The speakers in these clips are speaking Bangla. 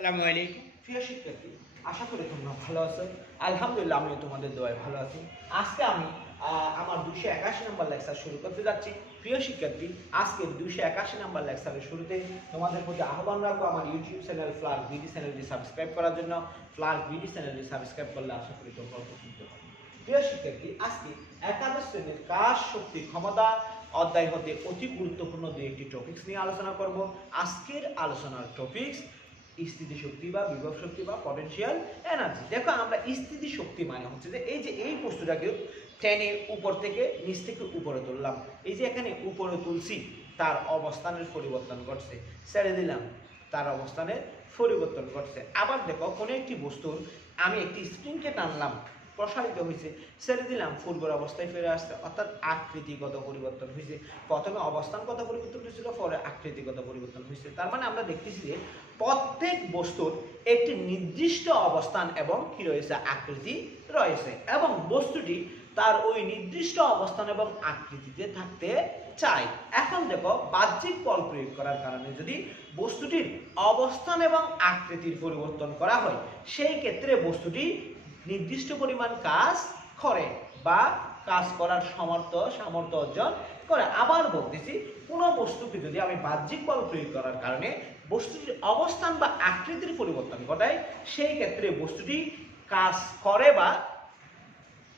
আসসালামু আলাইকুম প্রিয় শিক্ষার্থী, আশা করি তোমরা ভালো আছো। আলহামদুলিল্লাহ, আমিও তোমাদের দোয়ায় ভালো আছি। আজকে আমি আমার 281 নম্বর লেকচার শুরু করতে যাচ্ছি। প্রিয় শিক্ষার্থী, আজকে 281 নম্বর লেকচারের শুরুতে তোমাদের প্রতি আহ্বান রাখবো আমার ইউটিউব চ্যানেল ফ্লার্ক বিডি চ্যানেলটি সাবস্ক্রাইব করার জন্য। ফ্লার্ক বিডি চ্যানেলটি সাবস্ক্রাইব করলে আশা করি তোমরা উপকৃত হবে। প্রিয় শিক্ষার্থী, আজকে একাদশ শ্রেণীর কাজ শক্তি ক্ষমতা অধ্যায় হতে অতি গুরুত্বপূর্ণ দুই একটি টপিকস নিয়ে আলোচনা করব। আজকের আলোচনার টপিকস স্থিতিশক্তি বা বিভব শক্তি বা পটেনশিয়াল এনার্জি। দেখো, আমরা স্থিতিশক্তি মানে হচ্ছে যে এই বস্তুটাকে টেনে উপর থেকে নিচ থেকে উপরে তুললাম। এই যে এখানে উপরে তুলছি, তার অবস্থানের পরিবর্তন ঘটছে, ছেড়ে দিলাম, তার অবস্থানের পরিবর্তন ঘটছে। আবার দেখো, কোনো একটি বস্তুর আমি একটি স্প্রিংকে টানলাম, প্রসারিত হয়েছে, ছেড়ে দিলাম, পূর্বের অবস্থায় ফিরে আসছে, অর্থাৎ আকৃতিগত পরিবর্তন হয়েছে। প্রথমে অবস্থানগত পরিবর্তন হয়েছিল, পরে আকৃতিগত পরিবর্তন হয়েছে। তার মানে আমরা দেখতেছি যে প্রত্যেক বস্তুর একটি নির্দিষ্ট অবস্থান এবং কি রয়েছে, আকৃতি রয়েছে, এবং বস্তুটি তার ওই নির্দিষ্ট অবস্থান এবং আকৃতিতে থাকতে চাই। এখন দেখো, বাহ্যিক বল প্রয়োগ করার কারণে যদি বস্তুটির অবস্থান এবং আকৃতির পরিবর্তন করা হয়, সেই ক্ষেত্রে বস্তুটি নির্দিষ্ট পরিমাণ কাজ করে বা কাজ করার সামর্থ্য অর্জন করে। আবার বলতেছি, কোনো বস্তুকে যদি আমি বাহ্যিক বল প্রয়োগ করার কারণে বস্তুটির অবস্থান বা আকৃতির পরিবর্তন ঘটায়, সেই ক্ষেত্রে বস্তুটি কাজ করে বা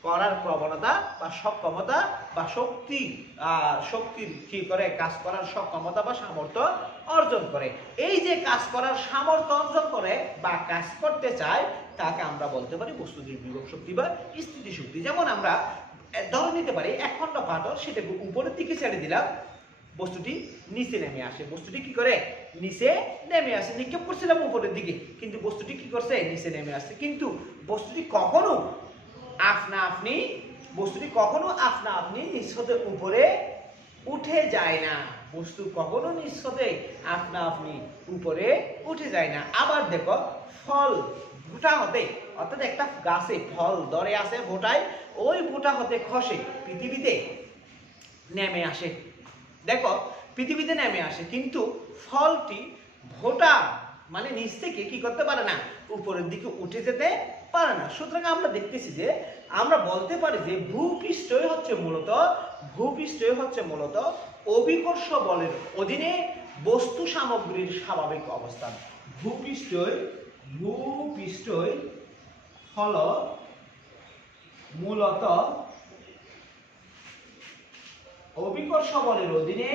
করার প্রবণতা বা সক্ষমতা বা শক্তির কি করে, কাজ করার সক্ষমতা বা সামর্থ্য অর্জন করে। এই যে কাজ করার সামর্থ্য অর্জন করে বা কাজ করতে চায়, তাকে আমরা বলতে পারি বস্তুটির বিভব শক্তি বা স্থিতিশক্তি। যেমন আমরা ধরে নিতে পারি, এক খণ্ড পাথর, সেটাকে উপরের দিকে ছেড়ে দিলাম, বস্তুটি নিচে নেমে আসে। বস্তুটি কি করে, নিচে নেমে আসে। নিক্ষেপ করছিলাম উপরের দিকে, কিন্তু বস্তুটি কি করছে, নিচে নেমে আসছে। কিন্তু বস্তুটি কখনো আপনা আপনি নিজ হতে উপরে উঠে যায় না। বস্তু কখনো নিজ হতে আপনা আপনি উপরে উঠে যায় না। আবার দেখো, ফল ভুটা হতে, অর্থাৎ একটা গাছে ফল ধরে আছে ভুটায়, ওই ভুটা হতে খসে পৃথিবীতে নেমে আসে। দেখো, পৃথিবীতে নেমে আসে, কিন্তু ফলটি ভোটা মানে নিচ থেকে কি করতে পারে না, উপরের দিকে উঠে যেতে পারে না। সুতরাং আমরা দেখতেছি যে আমরা বলতে পারি যে ভূপৃষ্ঠই হচ্ছে মূলত অভিকর্ষ বলের অধীনে বস্তু সামগ্রীর স্বাভাবিক অবস্থান। ভূপৃষ্ঠই হলো মূলত অভিকর্ষ বলের অধীনে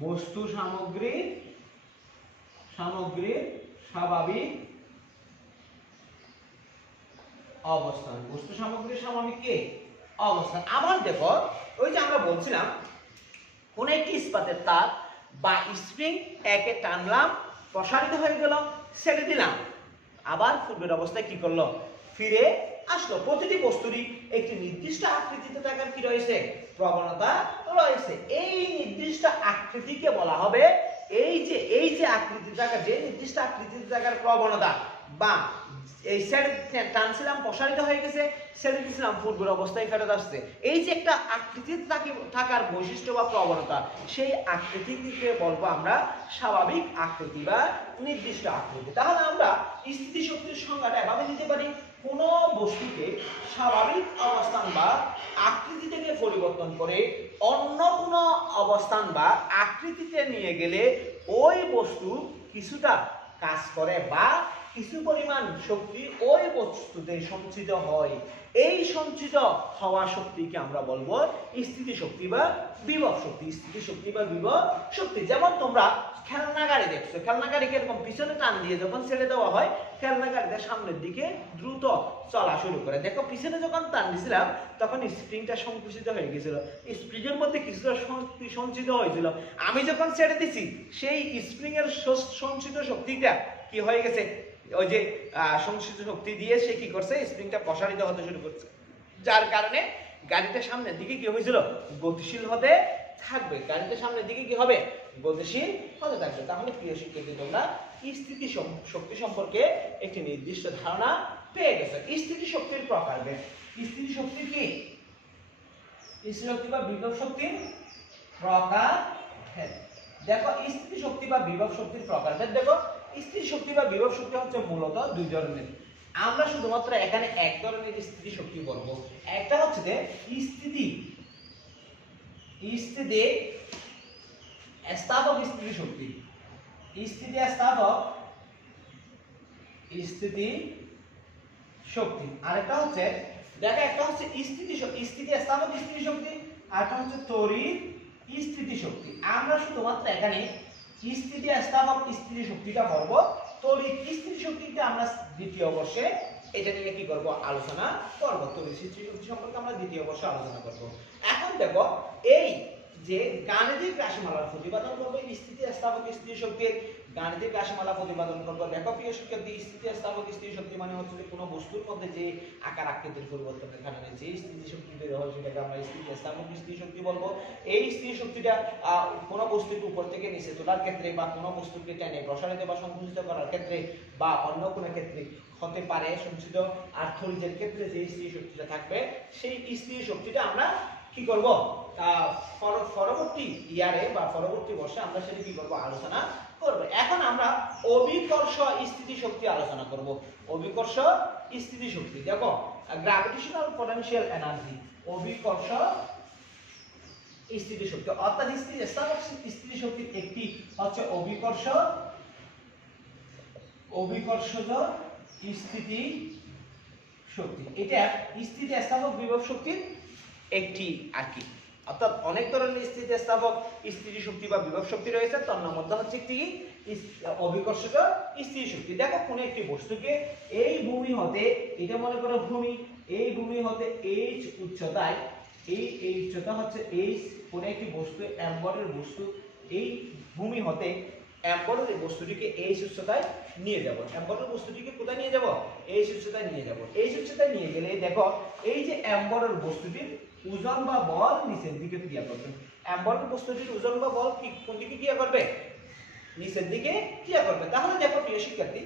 বস্তু সামগ্রীর স্বাভাবিক অবস্থান। বস্তু সামগ্রীর স্বাভাবিক কি অবস্থান। আবার দেখো, ওই যে আমরা বলছিলাম, কোন একটি ইস্পাতের তার বা স্প্রিং একে টানলাম, প্রসারিত হয়ে গেল, ছেড়ে দিলাম, আবার পূর্বের অবস্থায় কি করলো, ফিরে আসলো। প্রতিটি বস্তুরই একটি নির্দিষ্ট আকৃতিতে থাকার কি রয়েছে, প্রবণতা রয়েছে। এই নির্দিষ্ট আকৃতিকে বলা হবে, এই যে আকৃতি থাকার, যে নির্দিষ্ট আকৃতিতে থাকার প্রবণতা, বা এই ছেড়ে টানছিলাম, প্রসারিত হয়ে গেছে, ছেড়ে দিয়েছিলাম, পূর্বের অবস্থায় ফেরত আসছে। এই যে একটা আকৃতিতে থাকার বৈশিষ্ট্য বা প্রবণতা, সেই আকৃতিকে বলবো আমরা স্বাভাবিক আকৃতি বা নির্দিষ্ট আকৃতি। তাহলে আমরা স্থিতিশক্তির সংজ্ঞাটা এভাবে দিতে পারি, কোন বস্তুকে স্বাভাবিক অবস্থান বা আকৃতি থেকে পরিবর্তন করে অন্য কোনো অবস্থান বা আকৃতিতে নিয়ে গেলে ওই বস্তু কিছুটা কাজ করে বা কিছু পরিমাণ শক্তি ওই বস্তুতে সঞ্চিত হয়। এই সঞ্চিত হওয়া শক্তিকে আমরা বলবো স্থিতিশক্তি বা বিভব শক্তি। স্থিতিশক্তি বা বিভব শক্তি। যেমন তোমরা খেলনা গাড়ি দেখছো, খেলনা গাড়িকে এরকম পিছনে টান দিয়ে যখন ছেড়ে দেওয়া হয়, খেলনা গাড়িটা সামনের দিকে দ্রুত চলা শুরু করে। দেখো, পিছনে যখন টান দিয়েছিলাম, তখন স্প্রিংটা সংকুচিত হয়ে গেছিল, স্প্রিংয়ের মধ্যে কিছুটা শক্তি সঞ্চিত হয়েছিল। আমি যখন ছেড়ে দিছি, সেই স্প্রিং এর সঞ্চিত শক্তিটা কি হয়ে গেছে, ওই যে সংশ্লিষ্ট শক্তি দিয়ে সে কি করছে, স্প্রিংটা প্রসারিত হতে শুরু করছে, যার কারণে গাড়িটা সামনের দিকে কি হয়েছিল, গতিশীল হতে থাকবে। গাড়িটা সামনের দিকে কি হবে, গতিশীল হতে থাকবে। তাহলে প্রিয় শিক্ষার্থী, তোমরা স্থিতি শক্তি সম্পর্কে একটি নির্দিষ্ট ধারণা পেয়ে গেছো। স্থিতি শক্তির প্রকারভেদ। স্থিতি শক্তি কি, স্থিতি শক্তি বা বিভব শক্তির প্রকারভেদ। দেখো স্থিতি শক্তি বা বিভব শক্তির প্রকারভেদ দেখো, স্থিতি শক্তি বা বিভব শক্তি হচ্ছে মূলত দুই ধরনের। আমরা শুধুমাত্র এখানে এক ধরনের স্থিতি শক্তি বলবো, একটা হচ্ছে যে স্থিতি স্থাপক স্থিতি শক্তি, স্থিতি স্থাপক স্থিতি শক্তি। আরেকটা হচ্ছে দেখো, একটা হচ্ছে স্থিতি স্থাপক স্থিতি শক্তি, আরেকটা হচ্ছে তড়িৎ স্থিতি শক্তি। আমরা শুধুমাত্র এখানে স্থিতি স্থাপক স্থিতি শক্তিটা করব, তড়িৎ স্থিতি শক্তিটা আমরা দ্বিতীয় বর্ষে এটা নিয়ে কি করব, আলোচনা করব। তড়িৎ স্থিতি শক্তি সম্পর্কে আমরা দ্বিতীয় বর্ষে আলোচনা করব। এখন দেখো এই যে গাণিতিক রাশিমালার প্রতিপাদন করবে স্থিতি স্থাপক স্থিতি শক্তির গাণিতিক রাশিমালা প্রতিপাদন করব। দেখো প্রিয় শিক্ষার্থী, স্থিতি স্থাপক স্থিতি শক্তি মানে হচ্ছে যে কোনো বস্তুর মধ্যে যে আকার আকৃতির পরিবর্তনের কারণে যে স্থিতি শক্তি বের হয় সেটাকে আমরা স্থিতি স্থাপক স্থিতি শক্তি বলবো। এই স্থিতি শক্তিটা কোনো বস্তুকে উপর থেকে নিচে তোলার ক্ষেত্রে বা কোনো বস্তুকে টেনে প্রসারিত বা সংকুচিত করার ক্ষেত্রে বা অন্য কোনো ক্ষেত্রে হতে পারে সঞ্চিত। আর তড়িতের ক্ষেত্রে যে স্থিতি শক্তিটা থাকবে সেই স্থিতি শক্তিটা আমরা কি করব, পরবর্তী ইয়ারে বা পরবর্তী বর্ষে আমরা সেটা কি করব, আলোচনা করব। এখন আমরা অভিকর্ষ স্থিতি শক্তি আলোচনা করব। অভিকর্ষ স্থিতি শক্তি দেখো, গ্র্যাভিটেশনাল পোটেনশিয়াল এনার্জি, অভিকর্ষ স্থিতি শক্তি অর্থাৎ স্থিতি স্থাপক স্থিতি শক্তির একটি হচ্ছে অভিকর্ষজ স্থিতি শক্তি। এটা স্থিতি স্থাপক বিভব শক্তির একটি আর কি, অর্থাৎ অনেক ধরনের স্থিতি স্থাপক স্থিতি শক্তি বা বিভব শক্তি রয়েছে, তার মধ্যে হচ্ছে একটি অভিকর্ষজ স্থিতি শক্তি। দেখো কোন একটি বস্তুকে এই ভূমি হতে, এটা মনে করো ভূমি, এই ভূমি হতে এইচ উচ্চতায়, এই উচ্চতা হচ্ছে এইচ, কোন একটি বস্তু এম্বরের বস্তু এই ভূমি হতে এম্বরের বস্তুটিকে এইচ উচ্চতায় নিয়ে যাব। এম্বরের বস্তুটিকে কোথায় নিয়ে যাব, এইচ উচ্চতায় নিয়ে যাব। এইচ উচ্চতায় নিয়ে গেলে দেখো এই যে এম্বরের বস্তুটির ওজন বা বল নিচের দিকে ক্রিয়া করবে। এম্বরের বস্তুটির ওজন বা বল কি কোন দিকে ক্রিয়া করবে, নিচের দিকে ক্রিয়া করবে। তাহলে দেখো প্রিয় শিক্ষার্থী,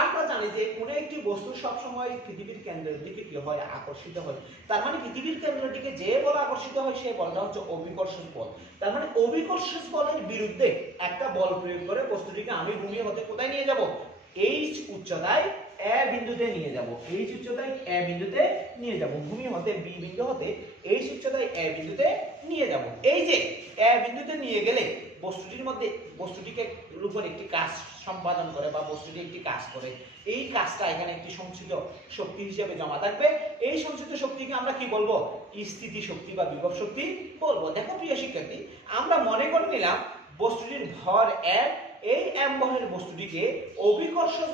আমরা জানি যে কোন একটি বস্তু সব সময় পৃথিবীর কেন্দ্রের দিকে কি হয়, আকর্ষিত হয়। তার মানে পৃথিবীর কেন্দ্রের দিকে যে বল আকর্ষিত হয় সেই বলটা হচ্ছে অভিকর্ষজ বল। তার মানে অভিকর্ষজ বলের বিরুদ্ধে একটা বল প্রয়োগ করে বস্তুটিকে আমি ভূমি হতে কোথায় নিয়ে যাব, এইচ উচ্চতায় এ বিন্দুতে নিয়ে যাব। এইচ উচ্চতায় এ বিন্দুতে নিয়ে যাব, ভূমি হতে বি বিন্দু হতে এইচ উচ্চতায় এ বিন্দুতে নিয়ে যাব। এই যে এ বিন্দুতে নিয়ে গেলে বস্তুটির মধ্যে বস্তুটিকে উপর একটি কাজ সম্পাদন করে বা বস্তুটি একটি কাজ করে, এই কাজটা এখানে একটি সঞ্চিত শক্তি হিসেবে জমা থাকবে। এই সঞ্চিত শক্তিকে আমরা কি বলবো, স্থিতি শক্তি বা বিভব শক্তি বলবো। দেখো প্রিয় শিক্ষার্থী, আমরা মনে করে নিলাম বস্তুটির ভর এক, এই এম্বরের বস্তুটিকে অভিকর্ষজ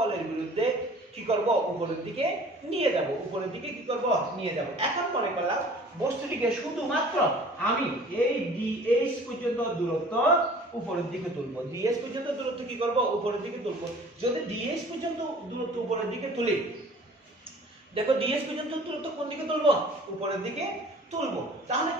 বলের বিরুদ্ধে কি করব, উপরের দিকে নিয়ে যাব। উপরের দিকে কি করব, নিয়ে যাব। এখন মনে করলাম বস্তুটিকে শুধুমাত্র আমি এই ডিএস পর্যন্ত দূরত্ব উপরের দিকে তুলবো। ডিএস পর্যন্ত দূরত্ব কি করব, উপরের দিকে তুলবো। যদি ডিএস পর্যন্ত দূরত্ব উপরের দিকে তুলি, দেখো ডিএস পর্যন্ত দূরত্ব কোন দিকে তুলবো, উপরের দিকে তুলবো। তাহলে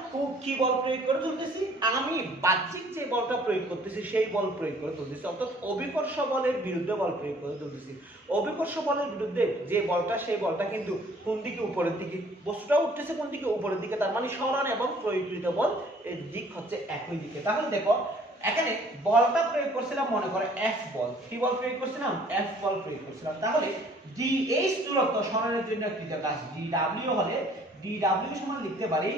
কি বল প্রয়োগ করে তুলতেছি, আমি বাহ্যিক যে বলটা প্রয়োগ করতেছি সেই বল প্রয়োগ করে তুলতেছি, অর্থাৎ অভিকর্ষ বলের বিরুদ্ধে বল প্রয়োগ করে তুলতেছি। অভিকর্ষ বলের বিরুদ্ধে যে বলটা, সেই বলটা কিন্তু কোন দিকে, উপরের দিকে। বস্তুটা উঠতেছে কোন দিকে, উপরের দিকে। তার মানে সরণ এবং প্রয়োগকৃত বল এর দিক হচ্ছে একই দিকে। তাহলে দেখো এখানে বলটা প্রয়োগ করছিলাম, মনে করো এফ বল। কি বল প্রয়োগ করছিলাম, এফ বল প্রয়োগ করছিলাম। তাহলে ডিএইচ দূরত্ব সরণের জন্য কৃত কাজ, ডিডব্লিউ হলে ডিডব্লিউ সমান লিখতে পারি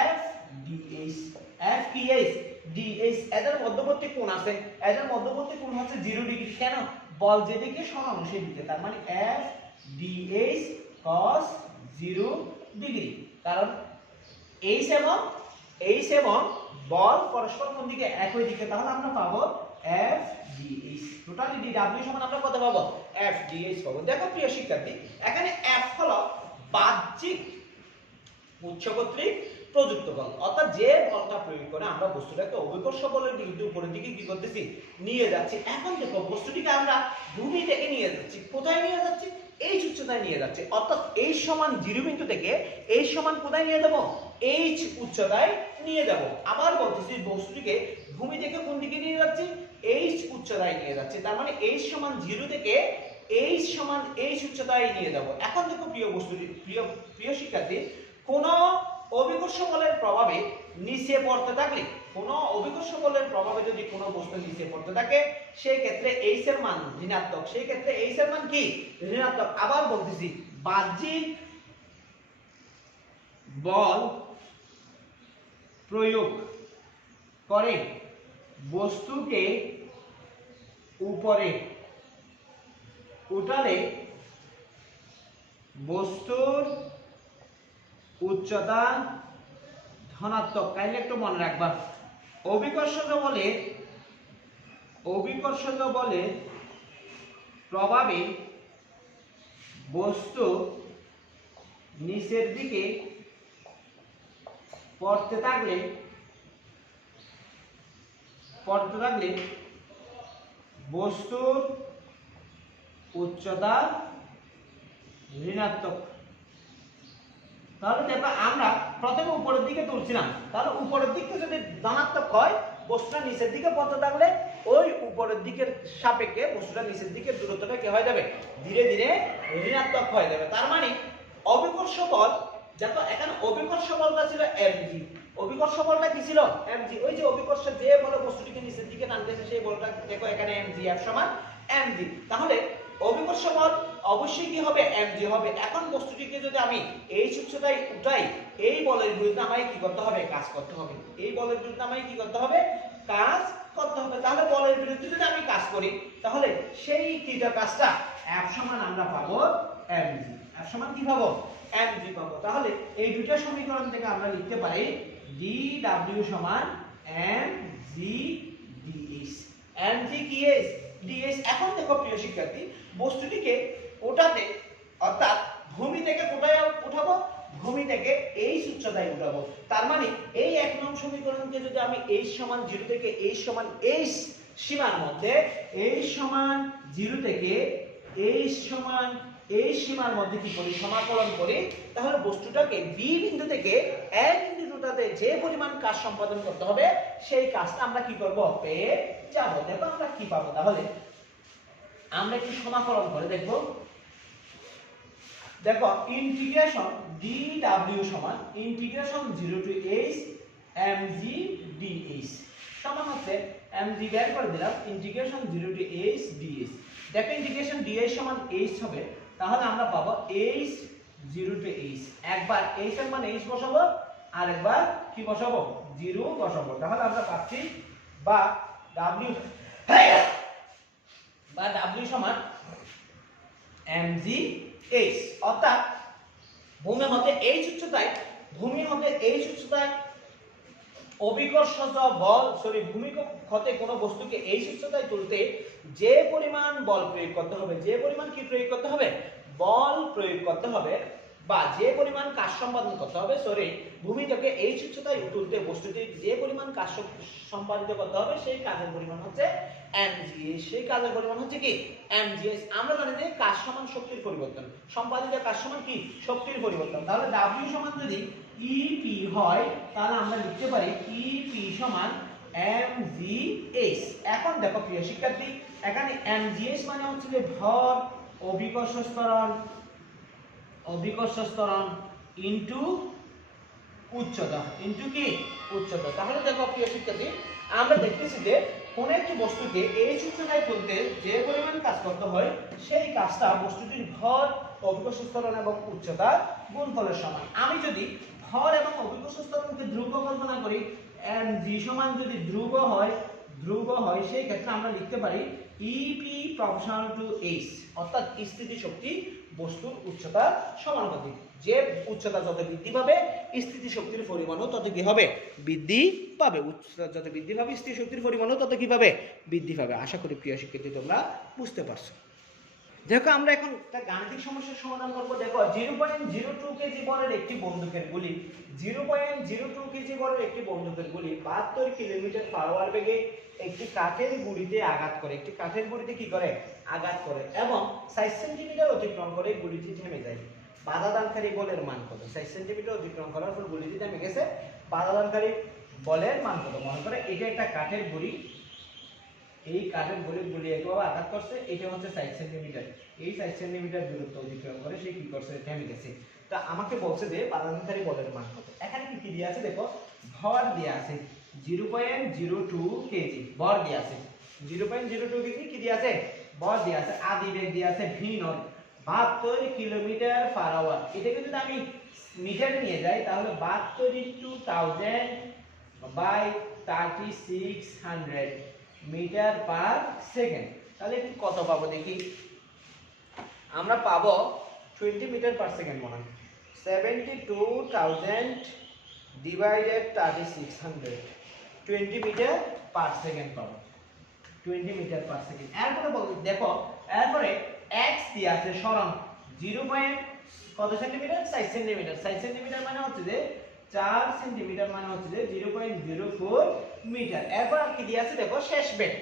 এফ ডিএইচ। এফ কি এইচ, ডিএইচ। এদের মধ্যবর্তী কোণ আছে, এদের মধ্যবর্তী কোণ হচ্ছে 0 ডিগ্রি। কেন, বল যেদিকে সরানো সেদিকে। তার মানে এফ ডিএইচ cos 0 ডিগ্রি। কারণ এইচ এবং বল পরস্পর কোন দিকে, একই দিকে। তাহলে আমরা পাবো এফ ডিএইচ। টোটালি ডিডব্লিউ সমান আমরা কত পাবো, এফ ডিএইচ পাবো। দেখো প্রিয় শিক্ষার্থী, এখানে এফ হলো বাহ্যিক উচ্চ কর্তৃক প্রযুক্ত বল, অর্থাৎ যে বলটা প্রয়োগ করে আমরা বস্তুটাকে অভিকর্ষ বলের বিরুদ্ধে উপরের দিকে কি করতেছি, নিয়ে যাচ্ছি। এখন দেখো বস্তুটিকে আমরা ভূমি থেকে নিয়ে যাচ্ছি, কোথায় নিয়ে যাচ্ছি, এইচ উচ্চতায় নিয়ে যাচ্ছে। অর্থাৎ এইচ সমান 0 বিন্দু থেকে এইচ সমান কোথায় নিয়ে যাব, এইচ উচ্চতায় নিয়ে যাব। আবার বলতেছি বস্তুটিকে ভূমি থেকে কোন দিকে নিয়ে যাচ্ছি, এইচ উচ্চতায় নিয়ে যাচ্ছে। তার মানে এইচ সমান 0 থেকে এইচ সমান এইচ উচ্চতায় নিয়ে যাব। এখন দেখো প্রিয় শিক্ষার্থী, কোন অভিকর্ষ বলের প্রভাবে নিচে পড়তে থাকলে, কোনো অভিকর্ষ বলের প্রভাবে যদি কোনো বস্তু নিচে পড়তে থাকে সেই ক্ষেত্রে এইচ এর মান ঋণাত্মক, সেই ক্ষেত্রে এইচ এর মান কি ঋণাত্মক। আবার বলতেছি, বাহ্যিক বল প্রয়োগ করে বস্তুকে উপরে উঠালে বস্তুর উচ্চতা ধনাত্মক। কাইন্ডলি একটু মনে রাখবা, অভিকর্ষজ বলের প্রভাবে বস্তু নিচের দিকে পড়তে থাকলে বস্তুর উচ্চতা ঋণাত্মক। তাহলে দেখো আমরা প্রথমে উপরের দিকে তুলছিলাম, তাহলে উপরের দিকে যদি ধনাত্মক হয় বস্তুটা নিচের দিকে পড়তে থাকলে ওই উপরের দিকের সাপেক্ষে বস্তুটা নিচের দিকে দূরত্বটা কি হয়ে যাবে, ধীরে ধীরে ঋণাত্মক হয়ে যাবে। তার মানে অভিকর্ষ বল, দেখো এখানে অভিকর্ষ বলটা ছিল এমজি, অভিকর্ষ বলটা কি ছিল এমজি, ওই যে অভিকর্ষ যে বলে বস্তুটিকে নিচের দিকে টানতেছে সেই বলটা দেখো এখানে এমজি, এফ সমান এমজি। তাহলে অভিকর্ষ বল অবশ্যই কি হবে এমজি হবে। এখন বস্তুটিকে যদি আমি এই উচ্চতায় উঠাই, এই বলের বিরুদ্ধে আমায় কি করতে হবে, কাজ করতে হবে, এই বলের বিরুদ্ধে আমায় কি করতে হবে, কাজ করতে হবে। তাহলে বলের বিরুদ্ধে যদি আমি কাজ করি তাহলে সেই কৃত কাজটা এফ সমান আমরা পাবো এমজি, এফ সমান কি পাবো এমজি পাবো। তাহলে এই দুটো সমীকরণ থেকে আমরা লিখতে পারি ডি ডাব্লিউ সমান এমজি ডিএস, এমজি কি এস ডিএস। এখন দেখো প্রিয় শিক্ষার্থী, বস্তুটিকে ওঠাতে অর্থাৎ ভূমি থেকে কোথায় উঠাবো, ভূমি থেকে এই উচ্চতায় উঠাবো। তার মানে এই 1 নং সমীকরণকে যদি আমি h সমান 0 থেকে h সমান h সীমার মধ্যে, h সমান 0 থেকে h সমান h সীমার মধ্যে কি করি, সমাকলন করি, তাহলে বস্তুটাকে b বিন্দু থেকে a বিন্দুটাতে যে পরিমাণ কাজ সম্পাদন করতে হবে সেই কাজটা আমরা কি করব, পেয়ে যাব। দেখো আমরা কি পাবো, তাহলে আমরা একটু সমাকলন করে দেখব। দেখো ইন্টিগ্রেশন dw সমান integration 0 to h mg dh সমান হচ্ছে mg বের করে দিলাম ইন্টিগ্রেশন 0 টু h dh। দেখো ইন্টিগ্রেশন dh সমান h হবে, তাহলে আমরা পাবো h 0 টু h, একবার h এর মান h বসাবো আর একবার কি বসাবো 0 বসাবো। তাহলে আমরা পাচ্ছি বা w সমান mg h, অর্থাৎ ভূমি হতে h উচ্চতায় অভিকর্ষজ বল ভূমি হতে কোনো বস্তুকে h উচ্চতায় তুলতে যে পরিমাণ বল প্রয়োগ করতে হবে, যে পরিমাণ কি প্রয়োগ করতে হবে, বল প্রয়োগ করতে হবে বা যে পরিমাণ কাজ সম্পাদন করতে হবে, ভূমি থেকে h উচ্চতায় তুলতে বস্তুটি যে পরিমাণ কাজ সম্পাদিত করতে হবে সেই কাজের পরিমাণ হচ্ছে mgh, সেই কাজের পরিমাণ হচ্ছে কি mgh। আমরা জানি যে কাজ সমান শক্তির পরিবর্তন, সম্পাদিত কাজ সমান কি শক্তির পরিবর্তন। তাহলে w সমান যদি ep হয় তাহলে আমরা লিখতে পারি ep সমান mgh। এখন দেখো প্রিয় শিক্ষার্থী, এখানে mgh মানে হচ্ছে যে ভর অভিকর্ষ ত্বরণ ইনটু উচ্চতা, ইনটু কি উচ্চতা। তাহলে দেখো প্রিয় শিক্ষার্থী, আমরা দেখতেছি যে কোন একটি বস্তুকে h উচ্চতায় তুলতে যে পরিমাণ কাজ করতে হয় সেই কাজটা বস্তুটির ভর, অভিকর্ষ ত্বরণ এবং উচ্চতা গুণফলের সমান। আমি যদি ভর এবং অভিকর্ষ ত্বরণকে ধ্রুব কল্পনা করি, mg সমান যদি ধ্রুব হয় সেই ক্ষেত্রে আমরা লিখতে পারি ep proportional to h, অর্থাৎ স্থিতি শক্তি বস্তুর উচ্চতার সমানুপাতিক। যে উচ্চতা যত বৃদ্ধি পাবে স্থিতি শক্তির পরিমাণও তত কি হবে, বৃদ্ধি পাবে। উচ্চতা যত বৃদ্ধি পাবে স্থিতি শক্তির পরিমাণও তত কি পাবে, বৃদ্ধি পাবে। আশা করি প্রিয় শিক্ষার্থী তোমরা বুঝতে পারছো। দেখো আমরা এখন একটা গাণিতিক সমস্যার সমাধান করব। দেখো 0.02 কেজি বরের একটি বন্দুকের গুলি 0.02 কেজি বরের একটি বন্দুকের গুলি 72 কিলোমিটার পার বেগে একটি কাঠের গুড়িতে আঘাত করে, একটি কাঠের গুড়িতে কি করে আঘাত করে এবং 6 সেন্টিমিটার অতিক্রম করে গুলিটি থেমে যায়। বাধাদানকারী বলের মান কত? 6 সেন্টিমিটার অতিক্রম করার পর গুলিটি থেমে গেছে, বাধাদানকারী বলের মান কত? মনে করে এটা একটা কাঠের গুড়ি, এই কাঠের গুলি একভাবে আঘাত করছে, এটা হচ্ছে 6 সেন্টিমিটার, এই 6 সেন্টিমিটার দূরত্ব অতিক্রম করে সে কি করছে, থেমে গেছে। তা আমাকে বলছে যে পাদানকারী বলের মান কত। এখানে কি দিয়ে আছে দেখো, ভর দেয়া আছে 0.02 কেজি, ভর দেয়া আছে 0.02 কেজি, কি দিয়ে আছে, ভর দেয়া আছে। আদি বেগ দেয়া আছে v naught 72 kilometre per hour. এটাকে যদি আমি মিটারে নিয়ে যাই তাহলে 72 into 1000 by 3600 metre per second. তাহলে কত পাবো দেখি, আমরা পাবো 20 মিটার পার সেকেন্ড মনে হয়। 72,000 ডিভাইডেড 3600, 20 মিটার পার সেকেন্ড পাবো, 20 মিটার পার সেকেন্ড। এরপরে বলতে দেখো, এরপরে x দিয়ে আছে সরণ 0. কত সেন্টিমিটার, 4 সেন্টিমিটার। 4 সেন্টিমিটার মানে হচ্ছে যে 4 সেন্টিমিটার মানে হচ্ছে যে 0.04 মিটার। এরপর আর কি দিয়ে আছে দেখো, শেষ বেগ।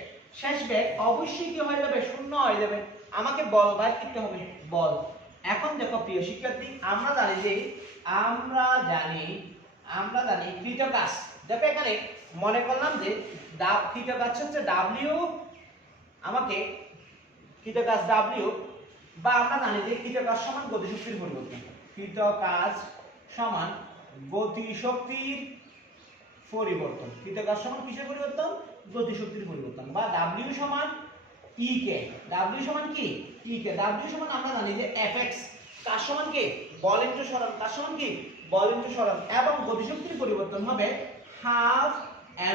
শেষ বেগ অবশ্যই কি হয়ে যাবে, শূন্য হয়ে যাবে। আমাকে বল বাই করতে হবে, বল। এখন দেখো প্রিয় শিক্ষার্থী, আমরা জানি কৃতকাজ। দেখো এখানে মনে করলাম যে কৃতকাজ হচ্ছে W, আমাকে কৃতকাজ W, বা আমরা জানি যে কৃতকাজ সমান গতিশক্তির পরিবর্তন। কৃতকাজ সমান গতিশক্তির পরিবর্তন। কৃতকাজ সমান কিসের পরিবর্তন, গতিশক্তির পরিবর্তন। বা W সমান E কে, W সমান কি, E কে। W সমান আমরা জানি যে Fx, তার সমান কি, বল ইনটু সরণ, তার সমান কি, বল ইনটু সরণ। এবং গতিশক্তির পরিবর্তন হবে half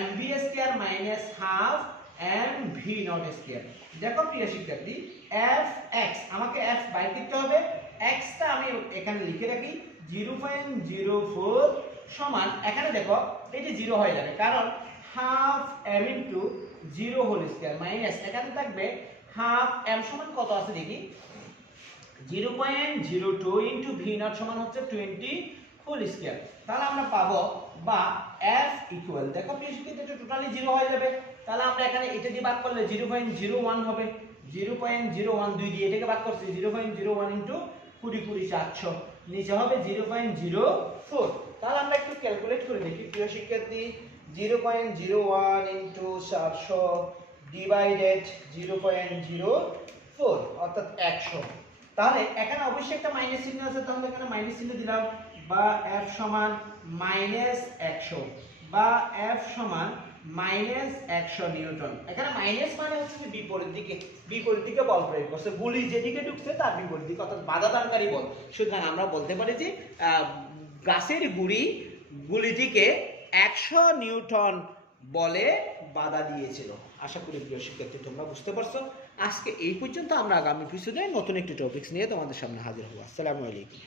mv square minus half mv not square. দেখো প্রিয় শিক্ষার্থী, Fx আমাকে f বাইর করতে হবে। x টা আমি এখানে লিখে রাখি 0.04 সমান, এখানে দেখো এটি 0 হয়ে যাবে, কারণ half m into 0 whole square minus এখানে থাকবে হাফ m সমান কত আছে দেখি, 0.02 ইনটু v নট সমান হচ্ছে 20 হোল স্কয়ার। তাহলে আমরা পাবো, বা f ইকুয়াল, দেখো প্রিয় শিক্ষার্থী এটা টোটালি 0 হয়ে যাবে। তাহলে আমরা এখানে এটা দিয়ে ভাগ করলে 0.01 হবে, 0.01 2 দিয়ে এটাকে ভাগ করছি 0.01 ইনটু 20 400, নিচে হবে 0.04। তাহলে আমরা একটু ক্যালকুলেট করে দেখি প্রিয় শিক্ষার্থী, 0.01 ইনটু 400 ডিভাইডেড 0.04 অর্থাৎ 100। তাহলে এখানে অবশ্যই একটা মাইনাস চিহ্ন আছে, তাহলে এখানে মাইনাস চিহ্ন দিলাম। বা f সমান মাইনাস 100, বা f সমান মাইনাস 100 নিউটন। এখানে মাইনাস মানে হচ্ছে যে বিপরীত দিকে বল প্রয়োগ করছে, গুলি যেদিকে ঢুকছে তার বিপরীত দিকে, অর্থাৎ বাধাদানকারী বল। সুতরাং আমরা বলতে পারি যে গাছের গুলিটিকে 100 নিউটন বলে বাধা দিয়েছিল। আশা করি প্রিয় শিক্ষার্থী তোমরা বুঝতে পারছো। আজকে এই পর্যন্ত, আমরা আগামী এপিসোডে নতুন একটি টপিকস নিয়ে তোমাদের সামনে হাজির হবো। আসসালামু আলাইকুম।